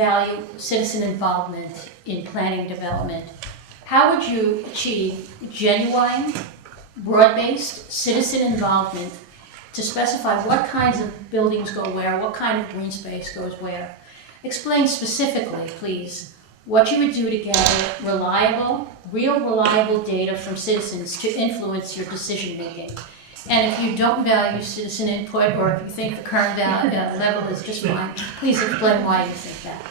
value citizen involvement in planning development, how would you achieve genuine, broad-based citizen involvement to specify what kinds of buildings go where, what kind of green space goes where? Explain specifically, please, what you would do to gather real reliable data from citizens to influence your decision-making. And if you don't value citizen input, or if you think the current level is just fine, please explain why you think that.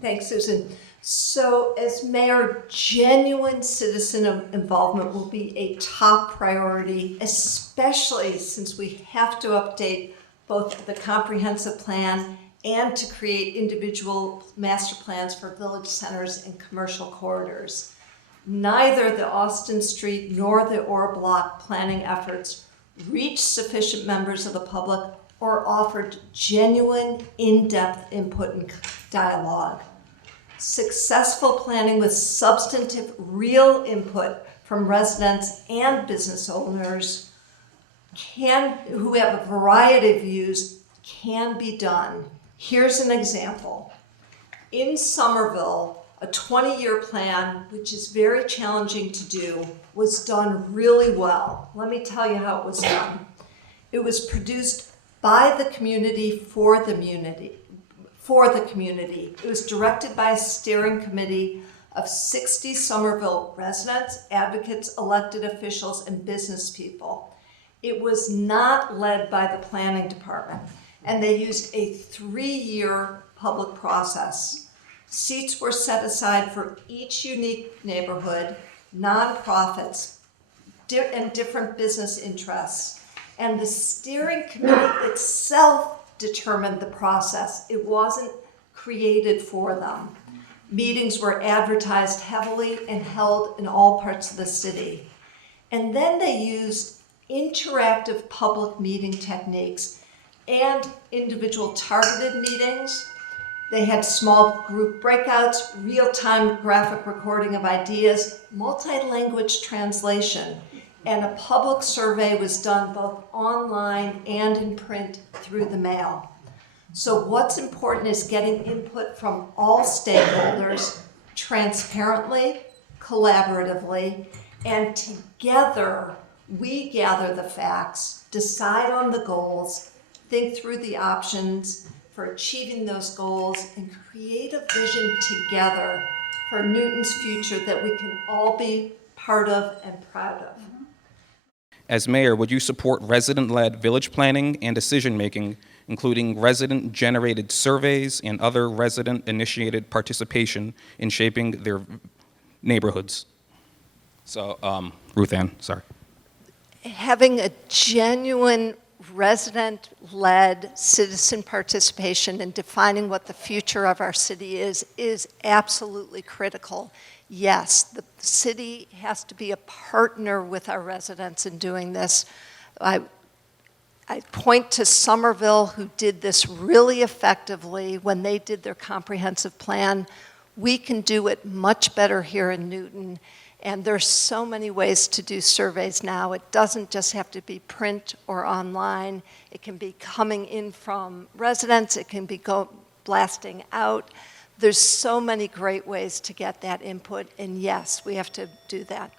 Thanks, Susan. So as mayor, genuine citizen involvement will be a top priority, especially since we have to update both the comprehensive plan and to create individual master plans for village centers and commercial corridors. Neither the Austin Street nor the Orr Block planning efforts reached sufficient members of the public or offered genuine, in-depth input and dialogue. Successful planning with substantive, real input from residents and business owners who have a variety of views can be done. Here's an example. In Somerville, a 20-year plan, which is very challenging to do, was done really well. Let me tell you how it was done. It was produced by the community for the community. It was directed by a steering committee of 60 Somerville residents, advocates, elected officials, and business people. It was not led by the planning department, and they used a 3-year public process. Seats were set aside for each unique neighborhood, nonprofits, and different business interests. And the steering committee itself determined the process. It wasn't created for them. Meetings were advertised heavily and held in all parts of the city. And then they used interactive public meeting techniques and individual targeted meetings. They had small group breakouts, real-time graphic recording of ideas, multi-language translation, and a public survey was done both online and in print through the mail. So what's important is getting input from all stakeholders transparently, collaboratively, and together we gather the facts, decide on the goals, think through the options for achieving those goals, and create a vision together for Newton's future that we can all be part of and proud of. As mayor, would you support resident-led village planning and decision-making, including resident-generated surveys and other resident-initiated participation in shaping their neighborhoods? So, Ruthanne, sorry. Having a genuine resident-led citizen participation in defining what the future of our city is absolutely critical. Yes, the city has to be a partner with our residents in doing this. I point to Somerville, who did this really effectively when they did their comprehensive plan. We can do it much better here in Newton. And there's so many ways to do surveys now. It doesn't just have to be print or online. It can be coming in from residents. It can be blasting out. There's so many great ways to get that input. And yes, we have to do that.